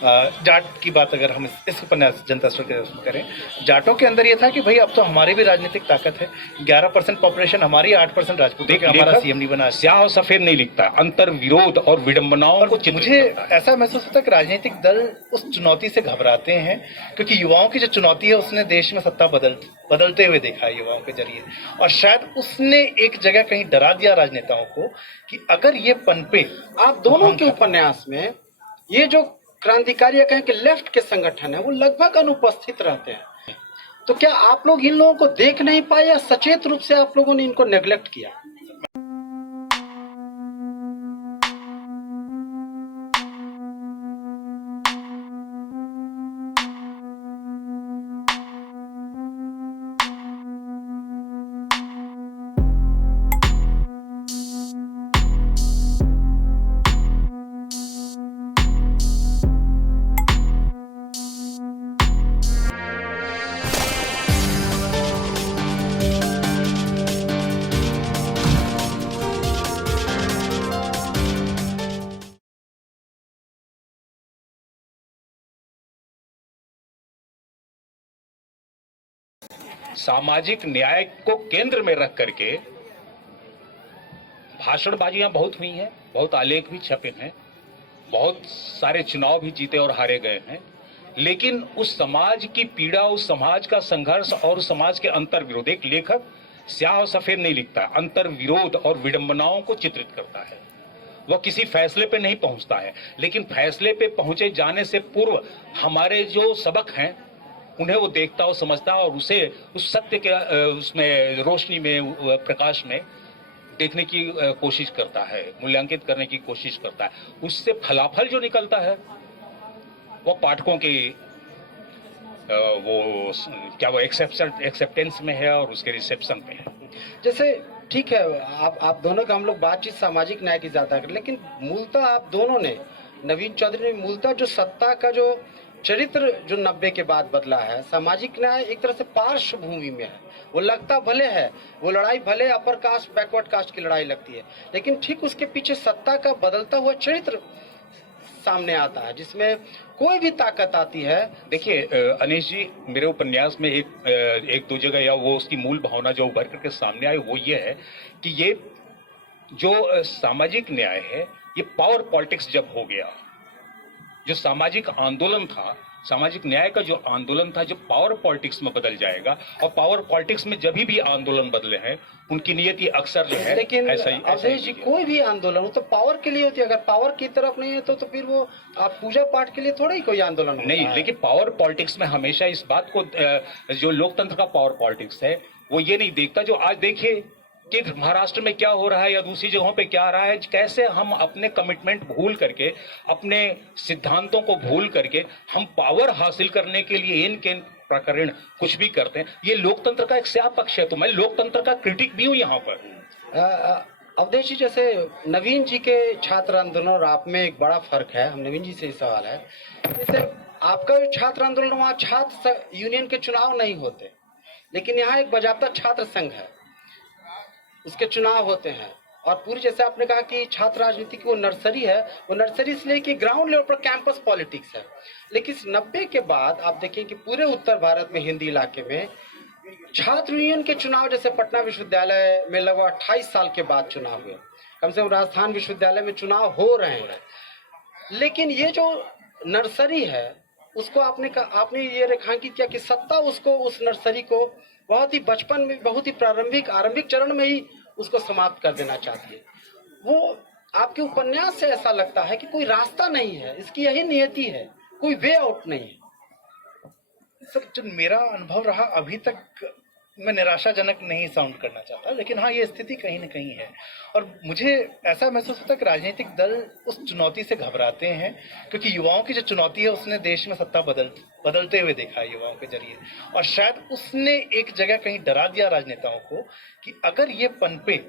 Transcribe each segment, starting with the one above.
जाट की बात अगर हम इस उपन्यास जनता स्रोत के करें, जाटों के अंदर ये था कि भाई अब तो हमारी भी राजनीतिक ताकत है, 11% पॉपुलेशन हमारी, 8% राजपूत है, हमारा सीएम नहीं बना। स्याह और सफेद नहीं लिखता, अंतर विरोध और विडंबनाओं को चित्रित मुझे करता है। ऐसा महसूस होता है कि राजनीतिक दल उस चुनौती से घबराते हैं, क्योंकि युवाओं की जो चुनौती है उसने देश में सत्ता बदलते हुए देखा है युवाओं के जरिए, और शायद उसने एक जगह कहीं डरा दिया राजनेताओं को कि अगर ये पनपे। आप दोनों के उपन्यास में ये जो क्रांतिकारी कहें कि लेफ्ट के संगठन है वो लगभग अनुपस्थित रहते हैं, तो क्या आप लोग इन लोगों को देख नहीं पाए या सचेत रूप से आप लोगों ने इनको नेग्लेक्ट किया? सामाजिक न्याय को केंद्र में रख करके भाषणबाजियां बहुत हुई हैं, बहुत आलेख भी छपे हैं, बहुत सारे चुनाव भी जीते और हारे गए हैं, लेकिन उस समाज की पीड़ा, उस समाज का संघर्ष और उस समाज के अंतर विरोध, एक लेखक स्याह और सफेद नहीं लिखता, अंतर विरोध और विडंबनाओं को चित्रित करता है। वह किसी फैसले पे नहीं पहुंचता है, लेकिन फैसले पे पहुंचे जाने से पूर्व हमारे जो सबक हैं उन्हें वो देखता और समझता और उसे उस सत्य के उसमें रोशनी में, प्रकाश में देखने की कोशिश करता है, मूल्यांकित करने की कोशिश करता है। उससे फलाफल जो निकलता है वो पाठकों की वो क्या वो एक्सेप्टेंस में है और उसके रिसेप्शन में है। जैसे ठीक है, आप दोनों का हम लोग बातचीत सामाजिक न्याय की ज्यादा करें, लेकिन मूलतः आप दोनों ने, नवीन चौधरी ने मूलतः जो सत्ता का जो चरित्र जो 90 के बाद बदला है, सामाजिक न्याय एक तरह से पार्श्व भूमि में है। वो लगता भले है, वो लड़ाई भले अपर कास्ट बैकवर्ड कास्ट की लड़ाई लगती है, लेकिन ठीक उसके पीछे सत्ता का बदलता हुआ चरित्र सामने आता है जिसमें कोई भी ताकत आती है। देखिए अनीश जी, मेरे उपन्यास में एक दो जगह या वो उसकी मूल भावना जो उभर करके सामने आई वो ये है कि ये जो सामाजिक न्याय है ये पावर पॉलिटिक्स जब हो गया, जो सामाजिक आंदोलन था, सामाजिक न्याय का जो आंदोलन था, जब पावर पॉलिटिक्स में बदल जाएगा, और पावर पॉलिटिक्स में जब भी आंदोलन बदले हैं उनकी नियति अक्सर जो है, लेकिन ऐसा ही अवधेश जी, कोई भी आंदोलन हो तो पावर के लिए होती है। अगर पावर की तरफ नहीं है तो फिर वो आप पूजा पाठ के लिए थोड़ा ही कोई आंदोलन नहीं, लेकिन पावर पॉलिटिक्स में हमेशा इस बात को, जो लोकतंत्र का पावर पॉलिटिक्स है वो ये नहीं देखता। जो आज देखिए कि महाराष्ट्र में क्या हो रहा है या दूसरी जगहों पे क्या रहा है, कैसे हम अपने कमिटमेंट भूल करके, अपने सिद्धांतों को भूल करके हम पावर हासिल करने के लिए इनके प्रकरण कुछ भी करते हैं। ये लोकतंत्र का एक स्याह पक्ष है, तो मैं लोकतंत्र का क्रिटिक भी हूं यहाँ पर। अवधेश जी, जैसे नवीन जी के छात्र आंदोलन और आप में एक बड़ा फर्क है, हम नवीन जी से सवाल है, जैसे आपका जो छात्र आंदोलन, वहाँ छात्र यूनियन के चुनाव नहीं होते, लेकिन यहाँ एक बजाबता छात्र संघ है, उसके चुनाव होते हैं। और पूरी, जैसे आपने कहा कि छात्र राजनीति की वो नर्सरी है, वो नर्सरी इसलिए कि ग्राउंड लेवल पर कैंपस पॉलिटिक्स है। लेकिन 90 के बाद आप देखें कि पूरे उत्तर भारत में, हिंदी इलाके में छात्र यूनियन के चुनाव, जैसे पटना विश्वविद्यालय में लगभग 28 साल के बाद चुनाव हुए, कम से कम राजस्थान विश्वविद्यालय में चुनाव हो रहे हैं, लेकिन ये जो नर्सरी है उसको आपने ये रेखांकित किया कि सत्ता उसको, उस नर्सरी को बहुत ही बचपन में, बहुत ही आरंभिक चरण में ही उसको समाप्त कर देना चाहती है। वो आपके उपन्यास से ऐसा लगता है कि कोई रास्ता नहीं है, इसकी यही नियति है, कोई वे आउट नहीं है। सर, जो मेरा अनुभव रहा अभी तक, मैं निराशाजनक नहीं साउंड करना चाहता, लेकिन हाँ, ये स्थिति कहीं ना कहीं है, और मुझे ऐसा महसूस होता है कि राजनीतिक दल उस चुनौती से घबराते हैं, क्योंकि युवाओं की जो चुनौती है उसने देश में सत्ता बदलते हुए देखा है युवाओं के जरिए, और शायद उसने एक जगह कहीं डरा दिया राजनेताओं को कि अगर ये पनपे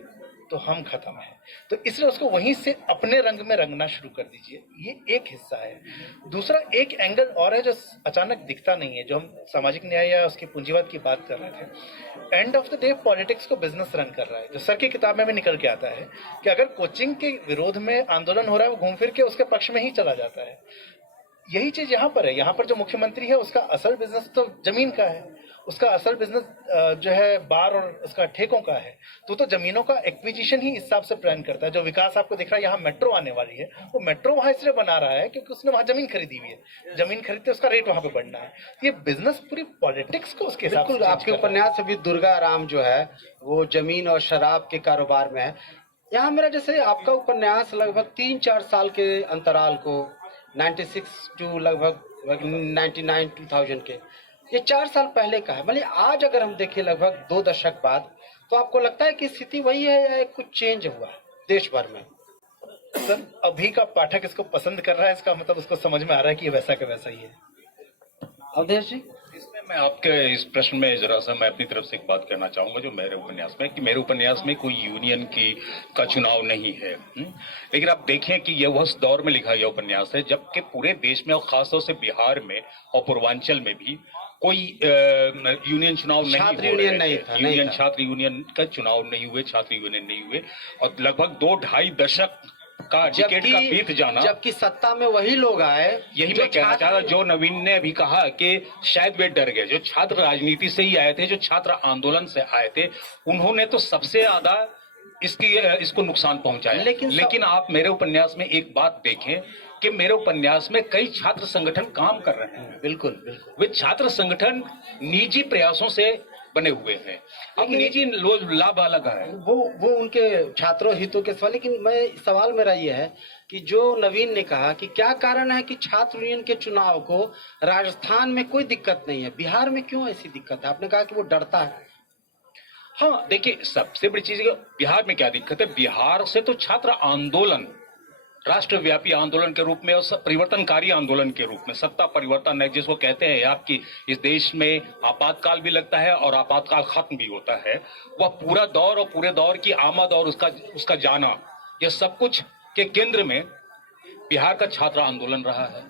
तो हम खत्म हैं। तो इसलिए उसको वहीं से अपने रंग में रंगना शुरू कर दीजिए, ये एक हिस्सा है। दूसरा एक एंगल और है जो अचानक दिखता नहीं है, जो हम सामाजिक न्याय या उसकी पूंजीवाद की बात कर रहे थे। End of the day politics को बिजनेस रन कर रहा है, जो सर की किताब में भी निकल के आता है कि अगर कोचिंग के विरोध में आंदोलन हो रहा है, वो घूम फिर के उसके पक्ष में ही चला जाता है। यही चीज यहाँ पर है। यहाँ पर जो मुख्यमंत्री है उसका असल बिजनेस तो जमीन का है, उसका असल बिजनेस जो है बार और उसका ठेकों का है। तो जमीनों का एक्विजिशन ही इस हिसाब से प्लान करता है। जो विकास आपको दिख रहा है, यहाँ मेट्रो आने वाली है, वो मेट्रो वहां इसलिए बना रहा है क्योंकि उसने वहां जमीन खरीदी हुई है, जमीन खरीदते उसका रेट वहां पे बढ़ना है। ये बिजनेस पूरी पॉलिटिक्स को उसके हिसाब से बिल्कुल, change आपके कर रहा है। उपन्यास में भी दुर्गा राम जो है वो जमीन और शराब के कारोबार में है। यहाँ मेरा जैसे आपका उपन्यास लगभग 3-4 साल के अंतराल को 96 टू लगभग 99 2000 के, ये 4 साल पहले का है। मतलब आज अगर हम देखें लगभग 2 दशक बाद, तो आपको लगता है कि स्थिति वही है या कुछ चेंज हुआ है देश भर में? सर, अभी का पाठक इसको पसंद कर रहा है, इसका मतलब उसको समझ में आ रहा है कि ये वैसा का वैसा ही है। अवधेश जी, इसमें मैं आपके इस प्रश्न में जरा सा मैं अपनी तरफ से एक बात कहना चाहूंगा जो मेरे उपन्यास में, कि मेरे उपन्यास में कोई यूनियन का चुनाव नहीं है। लेकिन आप देखें कि यह उस दौर में लिखा गया उपन्यास है जबकि पूरे देश में और खासतौर से बिहार में और पूर्वांचल में भी कोई यूनियन चुनाव नहीं छात्र हो यूनियन रहे नहीं थे। था, नहीं यूनियन था। छात्र यूनियन का चुनाव नहीं हुए, छात्र यूनियन नहीं हुए, और लगभग 2-2.5 दशक का टिकट का बीत जाना। जबकि सत्ता में वही लोग आए, यही जो मैं कहना चाह रहा, जो नवीन ने अभी कहा कि शायद वे डर गए, जो छात्र राजनीति से ही आए थे, जो छात्र आंदोलन से आए थे, उन्होंने तो सबसे ज्यादा इसको नुकसान पहुंचाया। लेकिन आप मेरे उपन्यास में एक बात देखें कि मेरे उपन्यास में कई छात्र संगठन काम कर रहे हैं। बिल्कुल बिल्कुल, वे छात्र संगठन निजी प्रयासों से बने हुए हैं। अब निजी लाभ अलग है, वो उनके छात्रों हितों के सवाल। लेकिन सवाल मेरा ये है कि जो नवीन ने कहा कि क्या कारण है कि छात्र यूनियन के चुनाव को राजस्थान में कोई दिक्कत नहीं है, बिहार में क्यों ऐसी दिक्कत है? आपने कहा कि वो डरता है। हाँ देखिए, सबसे बड़ी चीज बिहार में क्या दिक्कत है, बिहार से तो छात्र आंदोलन राष्ट्रव्यापी आंदोलन के रूप में और परिवर्तनकारी आंदोलन के रूप में, सत्ता परिवर्तन है जिसको कहते हैं आपकी, इस देश में आपातकाल भी लगता है और आपातकाल खत्म भी होता है, वह पूरा दौर और पूरे दौर की आमद और उसका जाना, यह सब कुछ के केंद्र में बिहार का छात्र आंदोलन रहा है।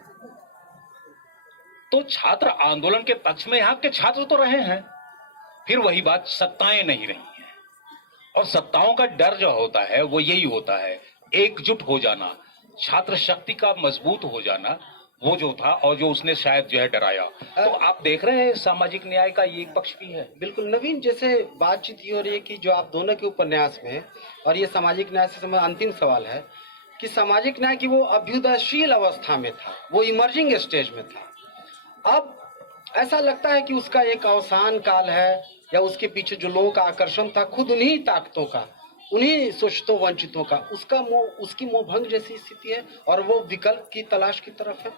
तो छात्र आंदोलन के पक्ष में यहाँ के छात्र तो रहे हैं, फिर वही बात, सत्ताएं नहीं रही हैं, और सत्ताओं का डर जो होता है वो यही होता है, एकजुट हो जाना, छात्र शक्ति का मजबूत हो जाना, वो जो था और जो उसने शायद जो है डराया। तो आप देख रहे हैं सामाजिक न्याय का ये पक्ष भी है। बिल्कुल नवीन, जैसे बातचीत ये हो रही है कि जो आप दोनों के उपन्यास में, और ये सामाजिक न्याय से संबंधित अंतिम सवाल है कि सामाजिक न्याय की वो अभ्युदयशील अवस्था में था, वो इमर्जिंग स्टेज में था। अब ऐसा लगता है कि उसका एक अवसान काल है, या उसके पीछे जो लोगों का आकर्षण था खुद उन्हीं ताकतों का, उन्हीं शोषितों वंचितों का, उसकी मोहभंग जैसी स्थिति है, और वो विकल्प की तलाश की तरफ है,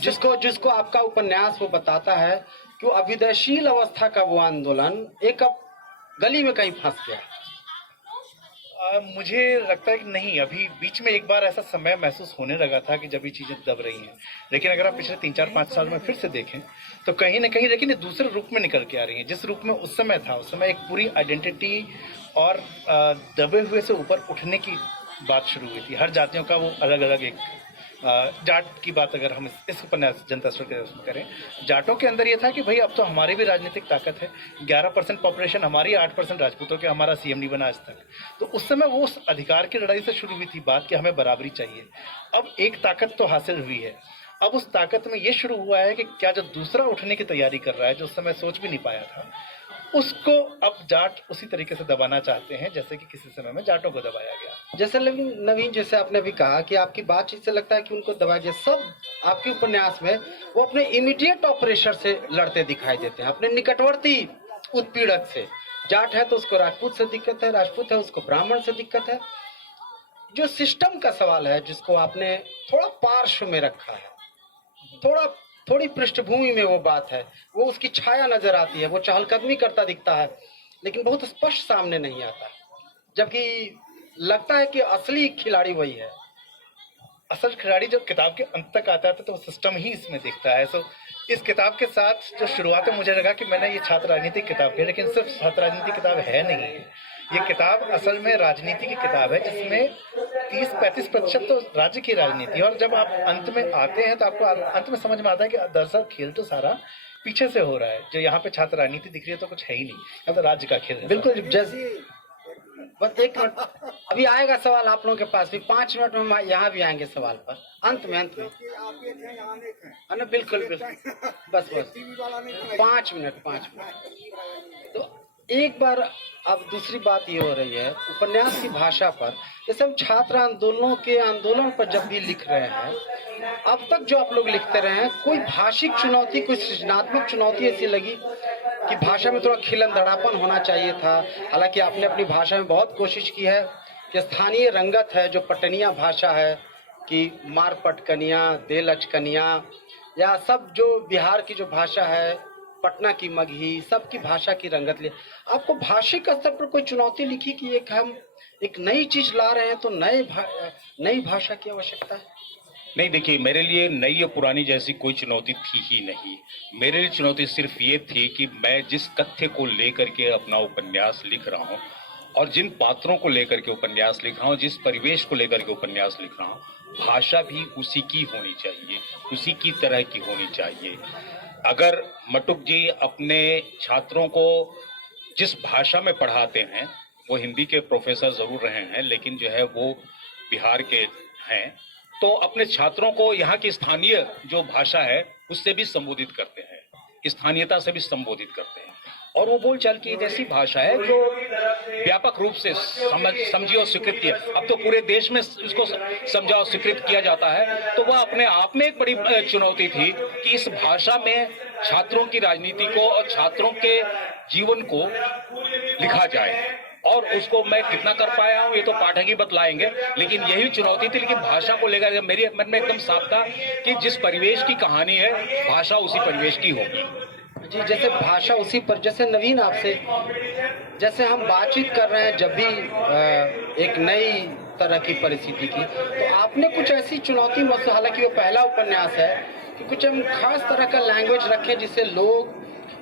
जिसको आपका उपन्यास वो बताता है कि वो अभ्युदयशील अवस्था का वो आंदोलन एक अब गली में कहीं फंस गया। मुझे लगता है कि नहीं, अभी बीच में एक बार ऐसा समय महसूस होने लगा था कि जब ये चीजें दब रही हैं, लेकिन अगर आप पिछले 3-4-5 साल में फिर से देखें तो कहीं ना कहीं लेकिन ये दूसरे रूप में निकल के आ रही है। जिस रूप में उस समय था, उस समय एक पूरी आइडेंटिटी और दबे हुए से ऊपर उठने की बात शुरू हुई थी। हर जातियों का वो अलग अलग एक जाट की बात अगर हम इस उपन्यास जनता स्वर के उसमें करें, जाटों के अंदर ये था कि भाई अब तो हमारी भी राजनीतिक ताकत है, 11% पॉपुलेशन हमारी, 8% राजपूतों के, हमारा सीएम नहीं बना आज तक। तो उस समय वो उस अधिकार की लड़ाई से शुरू हुई थी बात कि हमें बराबरी चाहिए। अब एक ताकत तो हासिल हुई है, अब उस ताकत में ये शुरू हुआ है कि क्या जो दूसरा उठने की तैयारी कर रहा है, जो उस समय सोच भी नहीं पाया था, उसको अब जाट उसी तरीके से दबाना चाहते हैं जैसे कि किसी समय में जाटों को दबाया गया। जैसे नवीन, जैसे आपने भी कहा कि आपकी बातचीत से लगता है कि उनको दबाया गया। सब आपके उपन्यास में वो अपने इमीडिएट ऑपरेशन से लड़ते दिखाई देते हैं, अपने निकटवर्ती उत्पीड़क से। जाट है तो उसको राजपूत से दिक्कत है, राजपूत है उसको ब्राह्मण से दिक्कत है। जो सिस्टम का सवाल है जिसको आपने थोड़ा पार्श्व में रखा है, थोड़ी पृष्ठभूमि में वो बात है, वो उसकी छाया नजर आती है, वो चहलकदमी करता दिखता है, लेकिन बहुत स्पष्ट सामने नहीं आता, जबकि लगता है कि असली खिलाड़ी वही है। असल खिलाड़ी जब किताब के अंत तक आता है तो वो सिस्टम ही इसमें दिखता है। सो इस किताब के साथ जो शुरुआत में मुझे लगा कि मैंने ये छात्र राजनीति किताब की, लेकिन सिर्फ छात्र राजनीति किताब है नहीं है। ये किताब असल में राजनीति की किताब है जिसमें 30-35% तो राज्य की राजनीति, और जब आप अंत में आते हैं तो आपको अंत में समझ में आता है कि दरअसल खेल तो सारा पीछे से हो रहा है। जो यहाँ पे छात्र राजनीति दिख रही है तो कुछ है ही नहीं, अब तो राज्य का खेल है। बिल्कुल, बस 1 मिनट, अभी आएगा सवाल आप लोगों के पास भी, 5 मिनट में हम यहाँ भी आएंगे सवाल पर, अंत में। बिल्कुल बिल्कुल, बस 5 मिनट। तो एक बार अब दूसरी बात ये हो रही है उपन्यास की भाषा पर, जैसे हम छात्र आंदोलन पर जब भी लिख रहे हैं, अब तक जो आप लोग लिखते रहे हैं, कोई भाषिक चुनौती, कोई सृजनात्मक चुनौती ऐसी लगी कि भाषा में थोड़ा खिलनदड़ापन होना चाहिए था? हालांकि आपने अपनी भाषा में बहुत कोशिश की है कि स्थानीय रंगत है, जो पटनिया भाषा है, कि मार पटकनिया, दे लचकनिया, या सब जो बिहार की जो भाषा है, पटना की मगही, सबकी भाषा की रंगत ले। आपको भाषिक स्तर पर कोई चुनौती लिखी कि हम एक नई चीज ला रहे हैं, तो नई भाषा की आवश्यकता है? नहीं, देखिए, मेरे लिए नई या पुरानी जैसी कोई चुनौती थी ही नहीं। मेरे लिए चुनौती सिर्फ ये थी कि मैं जिस तथ्य को लेकर के अपना उपन्यास लिख रहा हूँ और जिन पात्रों को लेकर के उपन्यास लिख रहा हूँ, जिस परिवेश को लेकर के उपन्यास लिख रहा हूँ, भाषा भी उसी की होनी चाहिए, उसी की तरह की होनी चाहिए। अगर मटुक जी अपने छात्रों को जिस भाषा में पढ़ाते हैं, वो हिंदी के प्रोफेसर जरूर रहे हैं, लेकिन जो है वो बिहार के हैं, तो अपने छात्रों को यहाँ की स्थानीय जो भाषा है उससे भी संबोधित करते हैं, स्थानीयता से भी संबोधित करते हैं। और वो बोलचाल की एक ऐसी भाषा है जो व्यापक रूप से समझी और स्वीकृत की है। अब तो पूरे देश में इसको समझा और स्वीकृत किया जाता है। तो वह अपने आप में एक बड़ी चुनौती थी कि इस भाषा में छात्रों की राजनीति को और छात्रों के जीवन को लिखा जाए, और उसको मैं कितना कर पाया हूँ ये तो पाठक ही बतलाएंगे, लेकिन यही चुनौती थी। लेकिन भाषा को लेकर मेरे मन में एकदम साफ था कि जिस परिवेश की कहानी है, भाषा उसी परिवेश की होगी जी। जैसे भाषा उसी पर, जैसे नवीन आपसे जैसे हम बातचीत कर रहे हैं, जब भी एक नई तरह की परिस्थिति की, तो आपने कुछ ऐसी चुनौती, हालांकि वो पहला उपन्यास है, कि कुछ हम खास तरह का लैंग्वेज रखें जिससे लोग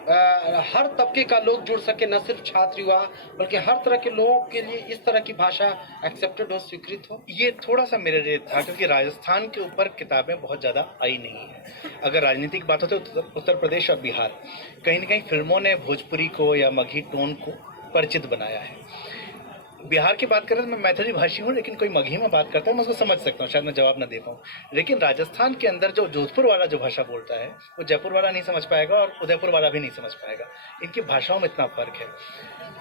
हर तबके का लोग जुड़ सके, न सिर्फ छात्र युवा बल्कि हर तरह के लोगों के लिए इस तरह की भाषा एक्सेप्टेड हो, स्वीकृत हो? ये थोड़ा सा मेरे लिए था, क्योंकि राजस्थान के ऊपर किताबें बहुत ज़्यादा आई नहीं है। अगर राजनीतिक बात हो तो उत्तर प्रदेश और बिहार, कहीं ना कहीं फिल्मों ने भोजपुरी को या मगही टोन को परिचित बनाया है। बिहार की बात करें तो मैं मैथिली भाषी हूँ, लेकिन कोई मगही में बात करता है मैं उसको समझ सकता हूँ, शायद मैं जवाब ना दे पाऊँ। लेकिन राजस्थान के अंदर जो जोधपुर वाला जो भाषा बोलता है वो जयपुर वाला नहीं समझ पाएगा और उदयपुर वाला भी नहीं समझ पाएगा। इनकी भाषाओं में इतना फर्क है।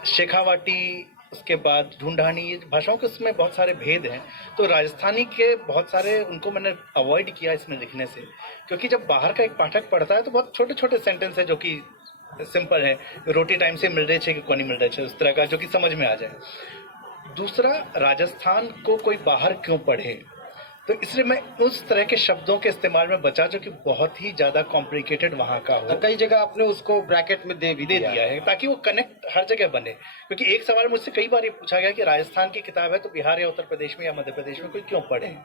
शेखावाटी, उसके बाद ढूंढानी, भाषाओं के उसमें बहुत सारे भेद हैं। तो राजस्थानी के बहुत सारे उनको मैंने अवॉइड किया इसमें लिखने से, क्योंकि जब बाहर का एक पाठक पढ़ता है तो बहुत छोटे छोटे सेंटेंस है जो कि सिंपल है, रोटी टाइम से मिल रही है कि कौन नहीं मिल रही है, उस तरह का, जो कि समझ में आ जाए। दूसरा, राजस्थान को कोई बाहर क्यों पढ़े, तो इसलिए मैं उस तरह के शब्दों के इस्तेमाल में बचा जो कि बहुत ही ज़्यादा कॉम्प्लिकेटेड वहाँ का हो। कई जगह आपने उसको ब्रैकेट में दे दिया है ताकि वो कनेक्ट हर जगह बने। क्योंकि एक सवाल मुझसे कई बार ये पूछा गया कि राजस्थान की किताब है तो बिहार या उत्तर प्रदेश में या मध्य प्रदेश में कोई क्यों पढ़े।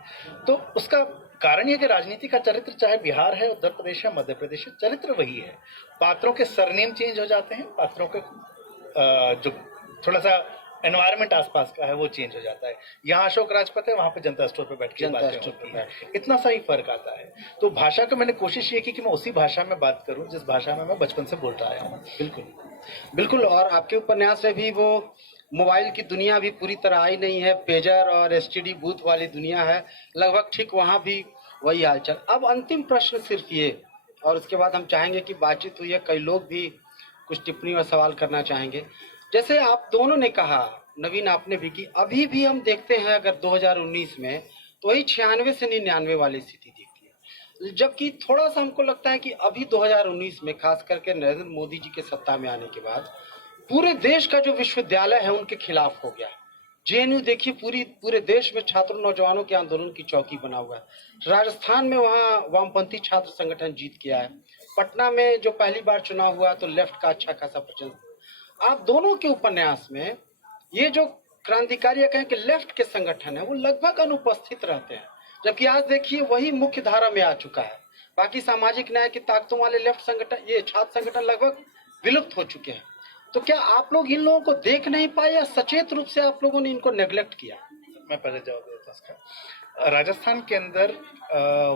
तो उसका कारण ये कि राजनीति का चरित्र चाहे बिहार है, उत्तर प्रदेश है, मध्य प्रदेश है, चरित्र वही है। पात्रों के सरनेम चेंज हो जाते हैं, पात्रों के जो थोड़ा सा एनवायरमेंट आसपास का है वो चेंज हो जाता है। यहाँ अशोक राजपथ है, वहाँ पे जनता स्टोर पे बैठ के बातें होती हैं, इतना सा ही फर्क आता है। तो भाषा को मैंने कोशिश ये की कि मैं उसी भाषा में बात करूं जिस भाषा में मैं बचपन से बोलता आया हूँ। बिल्कुल बिल्कुल। और आपके उपन्यास में भी वो मोबाइल की दुनिया भी पूरी तरह आई नहीं है, पेजर और एसटीडी बूथ वाली दुनिया है, लगभग ठीक वहाँ भी वही हालचाल। अब अंतिम प्रश्न सिर्फ ये, और उसके बाद हम चाहेंगे कि बातचीत हुई है, कई लोग भी कुछ टिप्पणी और सवाल करना चाहेंगे। जैसे आप दोनों ने कहा, नवीन आपने भी, कि अभी भी हम देखते हैं अगर 2019 में तो वही 96 से 99 वाली स्थिति दिखती है, जबकि थोड़ा सा हमको लगता है कि अभी 2019 में खास करके नरेंद्र मोदी जी के सत्ता में आने के बाद पूरे देश का जो विश्वविद्यालय है उनके खिलाफ हो गया। जेएनयू देखिए पूरे देश में छात्रों नौजवानों के आंदोलन की चौकी बना हुआ है। राजस्थान में वहाँ वामपंथी छात्र संगठन जीत गया है। पटना में जो पहली बार चुनाव हुआ तो लेफ्ट का अच्छा खासा प्रचलन। आप दोनों के उपन्यास में ये जो क्रांतिकारी कहें कि लेफ्ट के संगठन है वो लगभग अनुपस्थित रहते हैं, जबकि आज देखिए वही मुख्य धारा में आ चुका है। बाकी सामाजिक न्याय की ताकतों वाले लेफ्ट संगठन, ये छात्र संगठन लगभग विलुप्त हो चुके हैं। तो क्या आप लोग इन लोगों को देख नहीं पाए या सचेत रूप से आप लोगों ने इनको नेग्लेक्ट किया? मैं पहले जवाब देता हूं इसका। राजस्थान के अंदर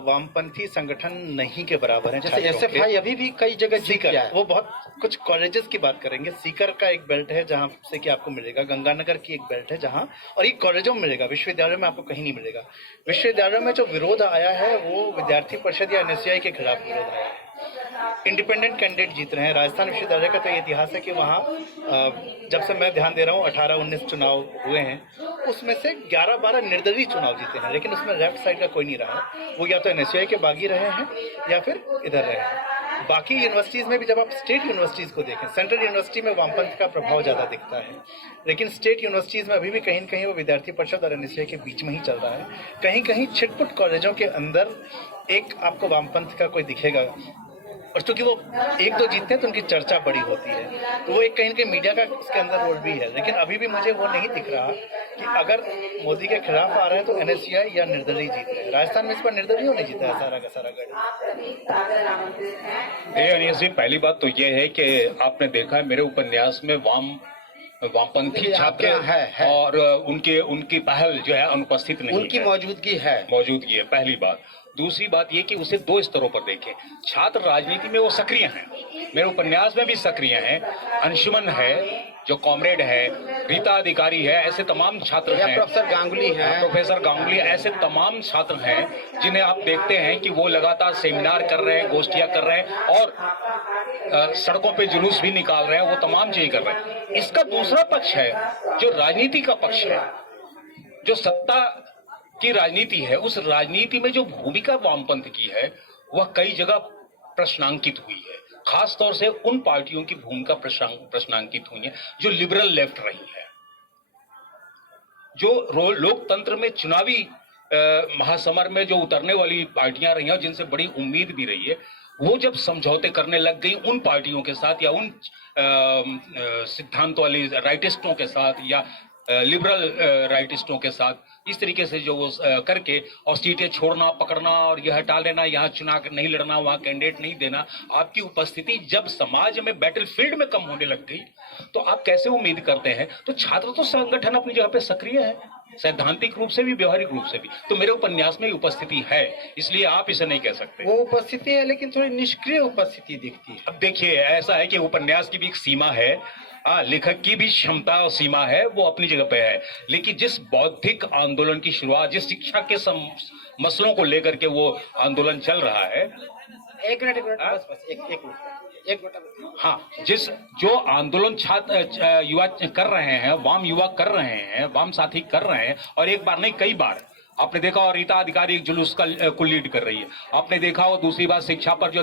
वामपंथी संगठन नहीं के बराबर है। जैसे एसएफआई अभी भी कई जगह जीत सीकर, गया है। वो बहुत कुछ कॉलेजेस की बात करेंगे। सीकर का एक बेल्ट है जहाँ से कि आपको मिलेगा, गंगानगर की एक बेल्ट है जहाँ, और ये कॉलेजों में मिलेगा, विश्वविद्यालयों में आपको कहीं नहीं मिलेगा। विश्वविद्यालयों में जो विरोध आया है वो विद्यार्थी परिषद या एनएसयूआई के खिलाफ विरोध आया है। इंडिपेंडेंट कैंडिडेट जीत रहे हैं। राजस्थान विश्वविद्यालय का तो ये इतिहास है कि वहाँ जब से मैं ध्यान दे रहा हूँ 18-19 चुनाव हुए हैं, उसमें से 11-12 निर्दलीय चुनाव जीते हैं, लेकिन उसमें लेफ्ट साइड का कोई नहीं रहा है। वो या तो एनएसयूआई के बागी रहे हैं या फिर इधर रहे हैं। बाकी यूनिवर्सिटीज़ में भी जब आप स्टेट यूनिवर्सिटीज़ को देखें, सेंट्रल यूनिवर्सिटी में वामपंथ का प्रभाव ज़्यादा दिखता है, लेकिन स्टेट यूनिवर्सिटीज़ में अभी भी कहीं न कहीं वो विद्यार्थी परिषद और एनएसयूआई के बीच में ही चल रहा है। कहीं कहीं छिटपुट कॉलेजों के अंदर एक आपको वामपंथ का कोई दिखेगा, और चूंकि वो एक दो जीतते हैं तो उनकी चर्चा बड़ी होती है, तो वो एक कहीं न कहीं मीडिया का उसके अंदर रोल भी है। लेकिन अभी भी मुझे वो नहीं दिख रहा कि अगर मोदी के खिलाफ आ रहे हैं तो एनएसयूआई या निर्दलीय जीत रहे हैं। राजस्थान में इस पर निर्दलीय ने जीता है सारा का सारा गढ़। अनिल जी, पहली बात तो ये है कि आपने देखा है मेरे उपन्यास में वामपंथी छात्र है। और उनकी पहल जो है अनुपस्थित नहीं उनकी है। मौजूदगी है। पहली बात। दूसरी बात ये कि उसे दो स्तरों पर देखें। छात्र राजनीति में वो सक्रिय हैं, मेरे उपन्यास में भी सक्रिय हैं। अंशुमन है जो कॉमरेड है, रीता अधिकारी है, ऐसे तमाम छात्र हैं, प्रोफेसर गांगुली हैं, ऐसे तमाम छात्र हैं जिन्हें आप देखते हैं कि वो लगातार सेमिनार कर रहे हैं, गोष्ठियां कर रहे हैं और सड़कों पे जुलूस भी निकाल रहे हैं, वो तमाम चीजें कर रहे हैं। इसका दूसरा पक्ष है जो राजनीति का पक्ष है, जो सत्ता की राजनीति है। उस राजनीति में जो भूमिका वामपंथ की है वह कई जगह प्रश्नांकित हुई है। खास तौर से उन पार्टियों की भूमिका प्रश्नांकित हुई है जो लिबरल लेफ्ट रही है, जो लोकतंत्र में चुनावी महासमर में जो उतरने वाली पार्टियां रही हैं, जिनसे बड़ी उम्मीद भी रही है, वो जब समझौते करने लग गई उन पार्टियों के साथ या उन सिद्धांत वाली राइटिस्टों के साथ या लिबरल राइटिस्टों के साथ, इस तरीके से जो वो करके और सीटें छोड़ना पकड़ना और यह हटा लेना, यहाँ चुनाव नहीं लड़ना, वहाँ कैंडिडेट नहीं देना, आपकी उपस्थिति जब समाज में बैटलफील्ड में कम होने लग गई तो आप कैसे उम्मीद करते हैं? तो छात्र तो संगठन अपनी जगह पे सक्रिय है, सैद्धांतिक रूप से भी, व्यवहारिक रूप से भी। तो मेरे उपन्यास में उपस्थिति है, इसलिए आप इसे नहीं कह सकते। वो उपस्थिति है लेकिन थोड़ी निष्क्रिय उपस्थिति दिखती है। अब देखिए, ऐसा है कि उपन्यास की भी एक सीमा है, लेखक की भी क्षमता और सीमा है, वो अपनी जगह पे है। लेकिन जिस बौद्धिक आंदोलन की शुरुआत, जिस शिक्षा के मसलों को लेकर के वो आंदोलन चल रहा है, एक मिनट बस एक मिनट। हाँ, जो आंदोलन छात्र युवा कर रहे हैं, वाम युवा कर रहे हैं, वाम साथी कर रहे हैं, और एक बार नहीं कई बार आपने देखा, और रीता अधिकारी एक जुलूस को लीड कर रही है, आपने देखा। और दूसरी बात, शिक्षा पर जो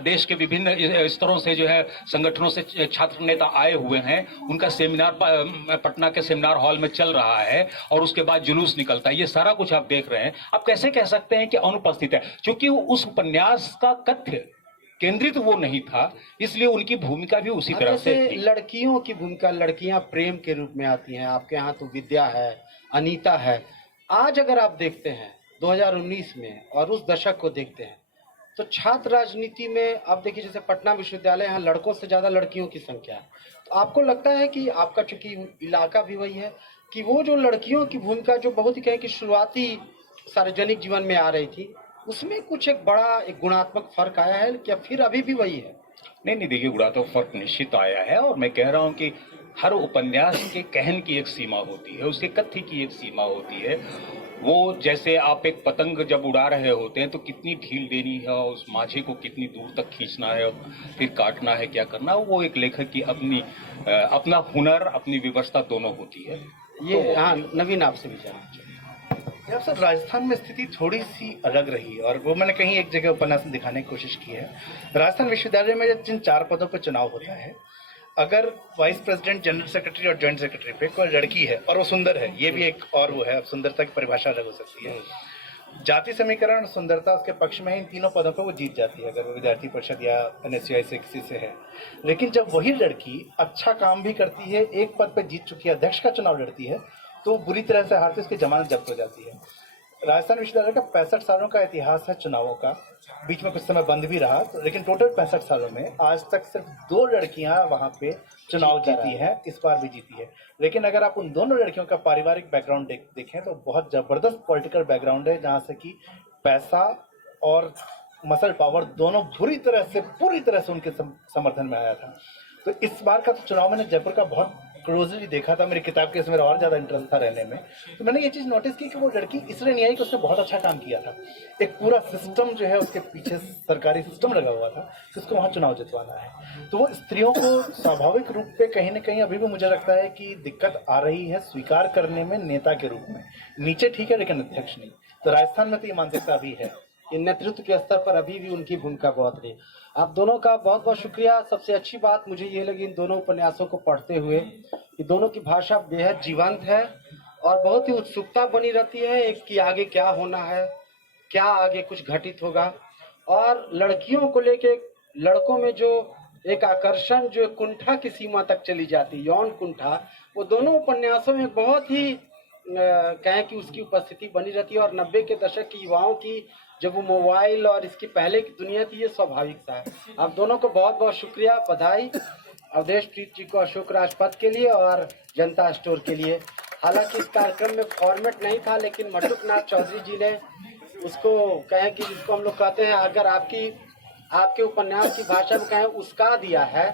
देश के विभिन्न स्तरों से जो है संगठनों से छात्र नेता आए हुए हैं, उनका सेमिनार पटना के सेमिनार हॉल में चल रहा है और उसके बाद जुलूस निकलता है, ये सारा कुछ आप देख रहे हैं। आप कैसे कह सकते हैं कि अनुपस्थित है? क्योंकि उस उपन्यास का कथ्य केंद्रित वो नहीं था, इसलिए उनकी भूमिका भी उसी तरह से थी। लड़कियों की भूमिका, लड़कियां प्रेम के रूप में आती हैं, आपके यहाँ तो विद्या है, अनीता है। आज अगर आप देखते हैं 2019 में और उस दशक को देखते हैं तो छात्र राजनीति में आप देखिए, जैसे पटना विश्वविद्यालय, यहाँ लड़कों से ज़्यादा लड़कियों की संख्या है। तो आपको लगता है कि आपका चूंकि इलाका भी वही है कि वो जो लड़कियों की भूमिका जो बहुत ही कहें कि शुरुआती सार्वजनिक जीवन में आ रही थी, उसमें कुछ एक गुणात्मक फर्क आया है क्या फिर अभी भी वही है? नहीं, देखिए, गुणात्मक फर्क निश्चित आया है। और मैं कह रहा हूँ कि हर उपन्यास के कहन की एक सीमा होती है, उसके कथ्य की एक सीमा होती है। वो जैसे आप एक पतंग जब उड़ा रहे होते हैं तो कितनी ढील देनी है और उस माझे को कितनी दूर तक खींचना है, फिर काटना है, क्या करना, वो एक लेखक की अपना हुनर, अपनी व्यवस्था दोनों होती है। ये तो हाँ, नवीन आपसे भी जानना चाहिए। सर, राजस्थान में स्थिति थोड़ी सी अलग रही, और वो मैंने कहीं एक जगह उपन्यास में दिखाने की कोशिश की है। राजस्थान विश्वविद्यालय में जिन 4 पदों पर चुनाव होता है, अगर वाइस प्रेसिडेंट, जनरल सेक्रेटरी और जॉइंट सेक्रेटरी पे कोई लड़की है और वो सुंदर है, ये भी एक और वो है, अब सुंदरता की परिभाषा अलग हो सकती है। जाति समीकरण, सुंदरता उसके पक्ष में, इन तीनों पदों पर वो जीत जाती है अगर वो विद्यार्थी परिषद या एनएसयूआई से किसी से है। लेकिन जब वही लड़की अच्छा काम भी करती है, एक पद पर जीत चुकी है, अध्यक्ष का चुनाव लड़ती है, तो बुरी तरह से हारती है, उसकी जमानत जब्त हो जाती है। राजस्थान विश्वविद्यालय का 65 सालों का इतिहास है चुनावों का। बीच में कुछ समय बंद भी रहा, तो लेकिन टोटल 65 सालों में आज तक सिर्फ 2 लड़कियां वहां पे चुनाव जीती हैं, इस बार भी जीती है। लेकिन अगर आप उन दोनों लड़कियों का पारिवारिक बैकग्राउंड देखें तो बहुत जबरदस्त पॉलिटिकल बैकग्राउंड है, जहां से कि पैसा और मसल पावर दोनों पूरी तरह से उनके समर्थन में आया था। तो इस बार का चुनाव मैंने जयपुर का बहुत क्लोजली देखा था, मेरी किताब के इसमें और ज़्यादा इंटरेस्ट था रहने में। तो मैंने ये चीज़ नोटिस की कि वो लड़की इसलिए नहीं आई कि उसने बहुत अच्छा काम किया था। एक पूरा सिस्टम जो है उसके पीछे सरकारी सिस्टम लगा हुआ था कि उसको वहाँ चुनाव जितवाना है। तो वो स्त्रियों को स्वाभाविक रूप पे कहीं ना कहीं अभी भी मुझे लगता है कि दिक्कत आ रही है स्वीकार करने में नेता के रूप में। नीचे ठीक है लेकिन अध्यक्ष नहीं। तो राजस्थान में तो ये मानसिकता अभी है। इन नेतृत्व के स्तर पर अभी भी उनकी भूमिका बहुत रही। आप दोनों का बहुत बहुत शुक्रिया। सबसे अच्छी बात मुझे ये लगी इन दोनों उपन्यासों को पढ़ते हुए कि दोनों की भाषा बेहद जीवंत है और बहुत ही उत्सुकता बनी रहती है एक कि आगे क्या होना है, क्या आगे कुछ घटित होगा। और लड़कियों को लेके लड़कों में जो एक आकर्षण, जो कुंठा की सीमा तक चली जाती, यौन कुंठा, वो दोनों उपन्यासों में बहुत ही कहें कि उसकी उपस्थिति बनी रहती है। और 90 के दशक की युवाओं की जब वो मोबाइल और इसकी पहले की दुनिया थी, ये स्वाभाविक सा है। आप दोनों को बहुत बहुत शुक्रिया, बधाई अवधेश प्रीत जी को अशोक राजपथ के लिए और जनता स्टोर के लिए। हालांकि इस कार्यक्रम में फॉर्मेट नहीं था, लेकिन मटुक नाथ चौधरी जी ने उसको कहें कि जिसको हम लोग कहते हैं, अगर आपके उपन्यास की भाषा में कहें उसका दिया है,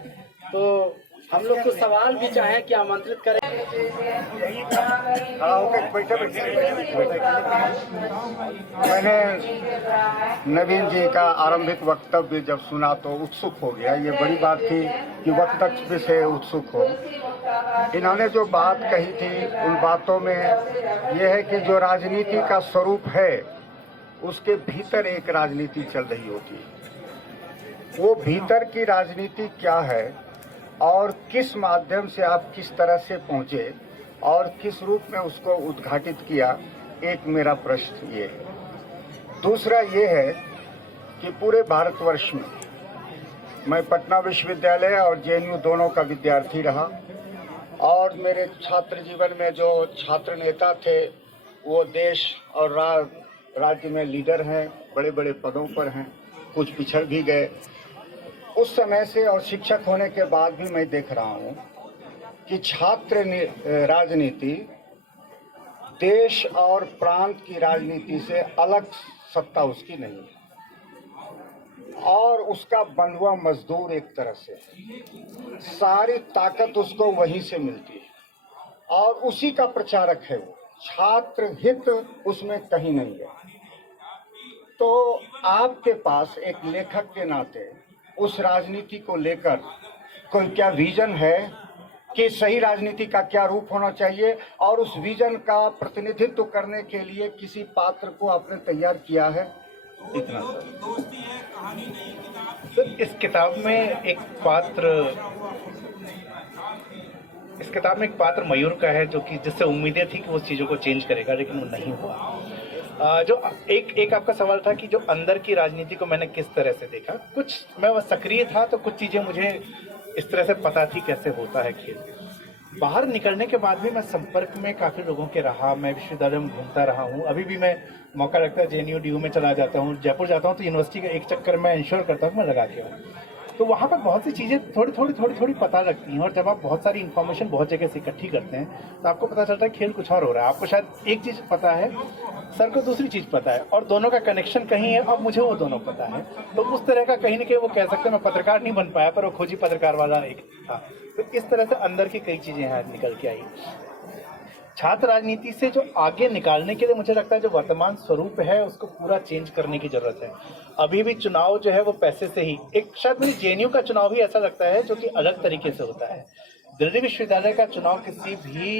तो हम लोग को सवाल भी चाहें कि आमंत्रित करें। मैंने नवीन जी का आरंभिक वक्तव्य जब सुना तो उत्सुक हो गया। ये बड़ी बात थी कि वक्तव्य से उत्सुक हो। इन्होंने जो बात कही थी उन बातों में यह है कि जो राजनीति का स्वरूप है उसके भीतर एक राजनीति चल रही होती है। वो भीतर की राजनीति क्या है और किस माध्यम से आप किस तरह से पहुंचे और किस रूप में उसको उद्घाटित किया, एक मेरा प्रश्न ये है। दूसरा ये है कि पूरे भारतवर्ष में मैं पटना विश्वविद्यालय और जेएनयू दोनों का विद्यार्थी रहा और मेरे छात्र जीवन में जो छात्र नेता थे वो देश और राज्य में लीडर हैं, बड़े बड़े पदों पर हैं, कुछ पिछड़ भी गए। उस समय से और शिक्षक होने के बाद भी मैं देख रहा हूँ कि छात्र राजनीति देश और प्रांत की राजनीति से अलग सत्ता उसकी नहीं है और उसका बंधुआ मजदूर एक तरह से सारी ताकत उसको वहीं से मिलती है और उसी का प्रचारक है वो। छात्र हित उसमें कहीं नहीं है। तो आपके पास एक लेखक के नाते उस राजनीति को लेकर कोई क्या विजन है कि सही राजनीति का क्या रूप होना चाहिए और उस विजन का प्रतिनिधित्व करने के लिए किसी पात्र को आपने तैयार किया है? इतना। तो इस किताब में एक पात्र मयूर का है, जो कि जिससे उम्मीदें थी कि वो चीज़ों को चेंज करेगा, लेकिन वो नहीं हुआ। जो एक आपका सवाल था कि जो अंदर की राजनीति को मैंने किस तरह से देखा, कुछ मैं वह सक्रिय था तो कुछ चीज़ें मुझे इस तरह से पता थी कैसे होता है खेल। बाहर निकलने के बाद भी मैं संपर्क में काफ़ी लोगों के रहा, मैं विश्वविद्यालय में घूमता रहा हूँ। अभी भी मैं मौका लगता है जेएनयू डीयू में चला जाता हूँ, जयपुर जाता हूँ तो यूनिवर्सिटी का एक चक्कर मैं इंश्योर करता हूँ मैं लगा के आऊँ। तो वहाँ पर बहुत सी चीज़ें थोड़ी पता लगती हैं और जब आप बहुत सारी इन्फॉर्मेशन बहुत जगह से इकट्ठी करते हैं तो आपको पता चलता है खेल कुछ और हो रहा है। आपको शायद एक चीज़ पता है, सर को दूसरी चीज़ पता है और दोनों का कनेक्शन कहीं है, अब मुझे वो दोनों पता है। तो उस तरह का कहीं ना कहीं वो कह सकते हैं मैं पत्रकार नहीं बन पाया पर वो खोजी पत्रकार वाला एक था। तो इस तरह से अंदर की कई चीज़ें यहाँ निकल के आई। छात्र राजनीति से जो आगे निकालने के लिए मुझे लगता है जो वर्तमान स्वरूप है उसको पूरा चेंज करने की जरूरत है। अभी भी चुनाव जो है वो पैसे से ही, एक शायद मुझे जेएनयू का चुनाव भी ऐसा लगता है जो कि अलग तरीके से होता है। दिल्ली विश्वविद्यालय का चुनाव किसी भी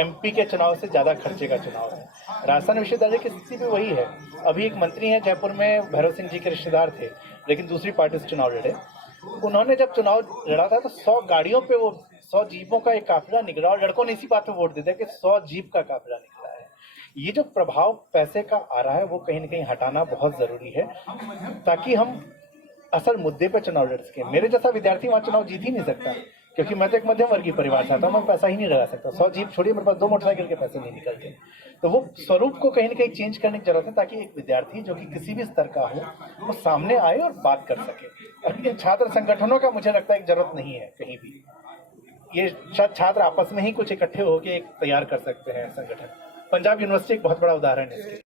एमपी के चुनाव से ज़्यादा खर्चे का चुनाव है। राजस्थान विश्वविद्यालय की स्थिति भी वही है। अभी एक मंत्री हैं जयपुर में, भैरव सिंह जी के रिश्तेदार थे लेकिन दूसरी पार्टी से चुनाव लड़े। उन्होंने जब चुनाव लड़ा था तो 100 गाड़ियों पे वो 100 जीपों का एक काफिला निकला और लड़कों ने इसी बात पे वोट दिया कि 100 जीप का काफिला निकला है। ये जो प्रभाव पैसे का आ रहा है वो कहीं ना कहीं हटाना बहुत जरूरी है ताकि हम असल मुद्दे पर चुनाव लड़ सकें। मेरे जैसा विद्यार्थी वहाँ चुनाव जीत ही नहीं सकता क्योंकि मैं तो एक मध्यम वर्गीय परिवार से आता हूँ, मैं पैसा ही नहीं लगा सकता। 100 जीप छोड़िए, मेरे पास 2 मोटरसाइकिल के पैसे नहीं निकलते। तो वो स्वरूप को कहीं ना कहीं चेंज करने की जरूरत है, ताकि एक विद्यार्थी जो कि किसी भी स्तर का हो वो सामने आए और बात कर सके। और इन छात्र संगठनों का मुझे लगता है कि जरूरत नहीं है कहीं भी। ये छात्र आपस में ही कुछ इकट्ठे होकर एक तैयार कर सकते हैं संगठन। पंजाब यूनिवर्सिटी एक बहुत बड़ा उदाहरण है इसके।